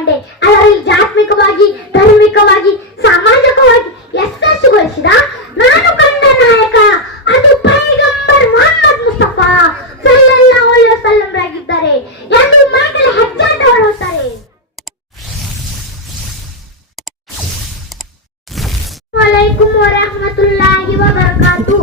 ಕಂಡೆ ಅದರಲ್ಲಿ ಜಾತ್ಮಿಕವಾಗಿ ಧಾರ್ಮಿಕವಾಗಿ, ಸಾಮಾಜಿಕವಾಗಿ ಯಶಸ್ಸುಗೊಳಿಸಿದ ನಾನು ಕಂಡ ನಾಯಕ. ಅದು ಪೈಗಂಬರ್ ಮೊಹಮ್ಮದ್ ಮುಸ್ತಫಾ. ಸಲ್ಲಲ್ಲಾಹು ಅಲೈಹಿ ವಸಲ್ಲಂ ರಾಗಿದ್ದಾರೆ ಎಂದು ಮೈಕಲ್ ಹೆಜ್ಜಾಟ್ ಹೇಳ್ತಾರೆ ವಲೈಕುಂ ವರಹಮತುಲ್ಲಾಹಿ ವಬರಕಾತು.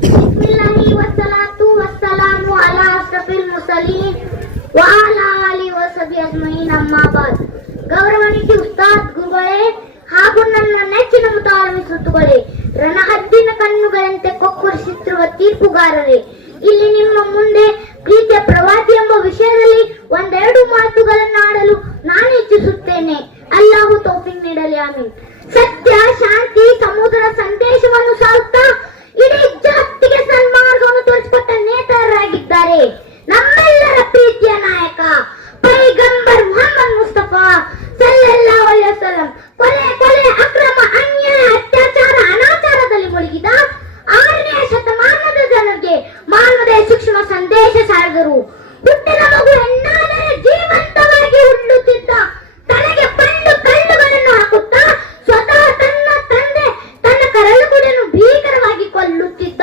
ಬಿಸ್ಮಿಲ್ಲಾಹಿ, ವಸ್ಸಲಾತು, ವಸ್ಸಲಾಮು ಅಲಾ ಅಶ್ರಫಿಲ್ ಮುಸಲೀನ್ ವ ಆಲಿ ನಮ್ಮ ಅಜ್ಮഈನ್ ಅಮ್ಮಾ ಬಾದ್ ಗೌರವಾನ್ವಿತ ಉಸ್ತಾದ್ ಗುರುಗಳೇ ಹಾಗೂ ನನ್ನ ನೆಚ್ಚಿನ ಮುತಾಲಮಿ ಸುತ್ತುಗಳೇ ರಣಹದ್ದಿನ ಕಣ್ಣುಗಳಂತೆ ಕೊಕ್ಕುರಿಸುತ್ತಿರುವ ತೀರ್ಪುಗಾರರೇ, ಇಲ್ಲಿ ನಿಮ್ಮ ಮುಂದೆ ಪ್ರೀತಿಯ ಪ್ರವಾದಿ ಎಂಬ ವಿಷಯದಲ್ಲಿ ಒಂದೆರಡು ಮಾತುಗಳನ್ನಾಡಲು ನಾನು ಸಾರಿದರು ಹುಟ್ಟಿದ ಮಗು ಹೆಣ್ಣಾದರೆ ಜೀವಂತವಾಗಿ ಉಳ್ಳುತ್ತಿದ್ದ ತನಗೆ ಬಂದು ಕಲ್ಲುಗಳನ್ನು ಹಾಕುತ್ತಾ ಸ್ವತಃ ತನ್ನ ತಂದೆ ತನ್ನ ಕರಳುಗುಡನ್ನು ಭೀಕರವಾಗಿ ಕೊಲ್ಲುತ್ತಿದ್ದ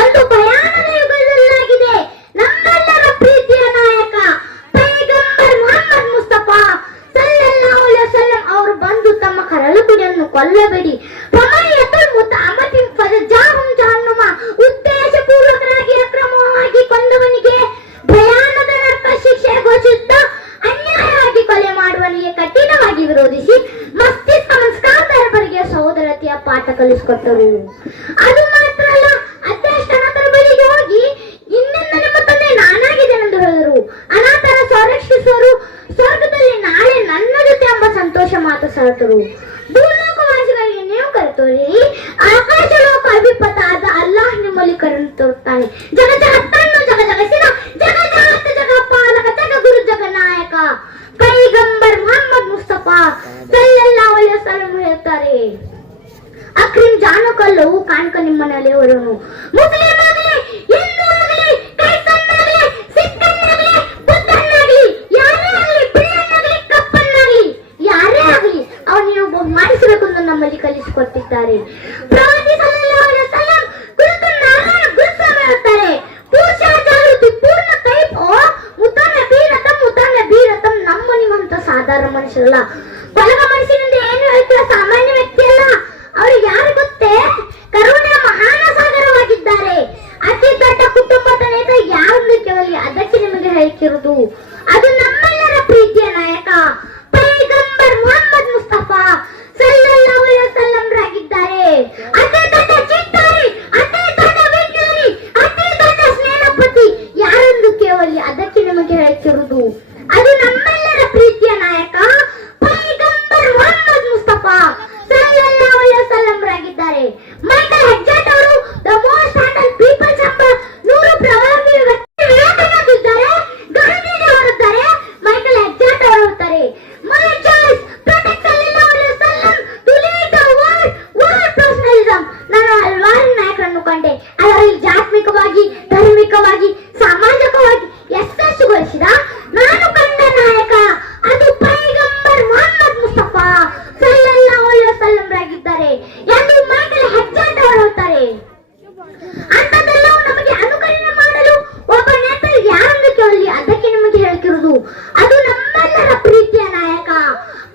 ಒಂದು ಭಯಾನಕ ಯುಗದಲ್ಲಾಗಿದೆ. ನಮ್ಮೆಲ್ಲರ ಪ್ರೀತಿಯ ನಾಯಕ ಪೈಗಂಬರ್ ಮುಹಮ್ಮದ್ ಮುಸ್ತಫಾ ಅಲೈಹಿ ವಸಲ್ಲಂ ಅವರು ಬಂದು ತಮ್ಮ ಕರಳುಗುಡನ್ನು ಕೊಲ್ಲಬೇಡಿ. ವಿರೋಧಿಸಿ ಮಸ್ತಿಷ್ಕ ಸಂಸ್ಕಾರದವರಿಗೆ ಸಹೋದರತೆಯ ಪಾಠ ಕಲಿಸಿಕೊಟ್ಟರು. ಅದು ಮಾತ್ರ ಅಲ್ಲ ಅಧ್ಯಕ್ಷನಾಥರ ಬಳಿಗೆ ಹೋಗಿ ಇನ್ನೆಂದ ನಿಮ್ಮ ತಂದೆ ನಾನಾಗಿದ್ದೇನೆಂದು ಹೇಳಿದರು. ಅನಾಥರ ಸಂರಕ್ಷಿಸುವರು, ಸ್ವರ್ಗದಲ್ಲಿ ನಾಳೆ ನನ್ನ ಜೊತೆ ಎಂಬ ಸಂತೋಷ ಮಾತು ಸಾರತರು ಭೂಲೋಕವಾಸಿಗಳಿಗೆ ನೀವು ಕರೆತೋರಿ ಆಕಾಶ ಲೋಕ ಅಭಿಪತ ಆದ ಅಲ್ಲಾಹ್ ನಿಮ್ಮಲ್ಲಿ ಕರೆನು ತೋರುತ್ತಾನೆ. ಕುರಿತು ನಿಮ್ಮ ಮನೆಯಲ್ಲಿ ಹೇಳ್ತಾರೆ ಪುರುಷ ಜಾಗೃತಿ ಪೂರ್ಣ ನಮ್ಮ ಸಾಧಾರಣ ಮನುಷ್ಯರಲ್ಲ. ಅದಕ್ಕೆ ನಿಮಗೆ ಹೇಳ್ತಿರುವುದು ಅದು ನಮ್ಮೆಲ್ಲರ ಪ್ರೀತಿಯ ನಾಯಕ ಪೈಗಂಬರ್ ಮುಹಮ್ಮದ್ ಮುಸ್ತಫಾ ಸಲ್ಲಲ್ಲಾಹು ಅಲೈಹಿ ವಸಲ್ಲಂ ರಾಗಿದ್ದಾರೆ ಅತಿ ದೊಡ್ಡ ಚಿತ್ತಾರಿ ಅತಿ ದೊಡ್ಡ ವಿಜ್ಞಾನಿ ಅತಿ ದೊಡ್ಡ ಸ್ನೇಹಪತಿ ಯಾರೆಂದು ಕೇವಲಿ ಅದಕ್ಕೆ ನಿಮಗೆ ಹೇಳ್ತಿರುವುದು ಅದು ನಮ್ಮೆಲ್ಲರ ಪ್ರೀತಿಯ ನಾಯಕ ಪೈಗಂಬರ್ ಮುಹಮ್ಮದ್ ಮುಸ್ತಫಾ ಸಲ್ಲಲ್ಲಾಹು ಅಲೈಹಿ ವಸಲ್ಲಂ ರಾಗಿದ್ದಾರೆ ಮೈಕಲ್ ಹೆಜ್ಜಾಟ್ ಅವರು ದ ಮೋಸ್ಟ್ ಹ್ಯಾಂಡಲ್ ಪೀಪಲ್ಸ್ ಎಂಬ ನೂರು ಪ್ರಭಾವಿ ವ್ಯಕ್ತಿ ವಿವೇಕಾನಂದಿದ್ದಾರೆ ಗಾಂಧೀಜಿ ಅವರಿದ್ದಾರೆ ಮೈಕಲ್ ಹೆಜ್ಜಾಟ್ ಅವರು ಇರ್ತಾರೆ ಮೈ ಚಾಯ್ಸ್ ಪ್ರೊಟೆಕ್ಟ್ ಸಲ್ಲಲ್ಲಾಹು ಅಲೈಹಿ ವಸಲ್ಲಂ to lead the world world personalism ನಾನು ಹಲವಾರು ನಾಯಕರನ್ನು ಕಂಡೆ ಅದರಲ್ಲಿ ಜಾತ್ಮಿಕವಾಗಿ ಧಾರ್ಮಿಕವಾಗಿ ಸಾಮಾಜಿಕವಾಗಿ ಯಶಸ್ಸುಗೊಳಿಸಿದ ನಾನು ಕಂಡ ನಾಯಕ ಅದು ಪೈಗಂಬರ್ ಮೊಹಮ್ಮದ್ ಮುಸ್ತಫಾ ಸಲ್ಲಲ್ಲಾಹು ಅಲೈಹಿ ರಾಗಿದ್ದಾರೆ ಎಂದು ಹೆಜ್ಜಾಟ್ ಅವರು ಹೇಳ್ತಾರೆ. ಅಂಥದ್ದೆಲ್ಲವೂ ನಮಗೆ ಅನುಕರಣೆ ಮಾಡಲು ಒಬ್ಬ ನೇತರು ಯಾರನ್ನು ಕೇಳಲಿ ಅದಕ್ಕೆ ನಿಮಗೆ ಹೇಳ್ತಿರುವುದು. ಅದು ನಮ್ಮೆಲ್ಲರ ಪ್ರೀತಿಯ ನಾಯಕ.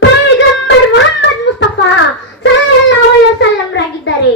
ಪೈಗಂಬರ್ ಮೊಹಮ್ಮದ್ ಮುಸ್ತಫಾ ಸಲ್ಲಲ್ಲಾಹು ಅಲೈಹಿ ವಸಲ್ಲಂ ರಾಗಿದ್ದಾರೆ.